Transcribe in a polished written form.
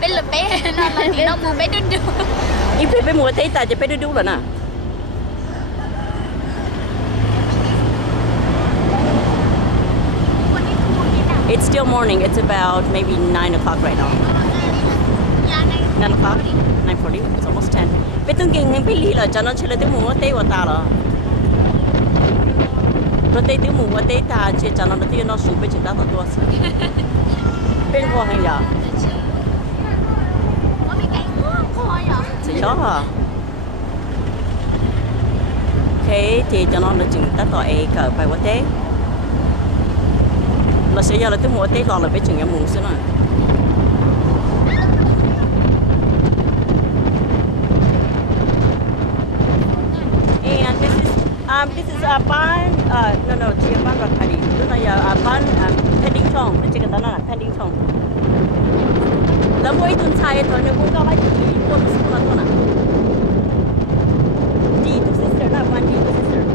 bên là bé nó là thì nó mua bé đu đu ít bé mua thấy ta chỉ bé đu rồi nè. It's still morning. It's about maybe 9 o'clock right now. 9 o'clock? 9:40. It's almost 10. Bé tung kinh nên bé lì là cho nó chơi là tiếng mua tây của ta rồi. Rồi tây tiếng mua tây ta chơi cho nó tiếng nó sụp bé chỉ ta tao bên qua hàng giờ. Chỉ đó hả? Thế thì cho nó chừng ta tao ấy cỡ bài quá thế. Là sẽ giờ là tiếng mua tây lò là bé chừng em muốn xíu nữa. This is a ban, no, chỉ ban bạc hà đi. Tức là ban pending chong, chỉ cần đó là pending chong. Là mỗi tuần sai thôi nếu muốn có lại thì tuần sau là tuần à. Đi tu sister là one đi tu sister.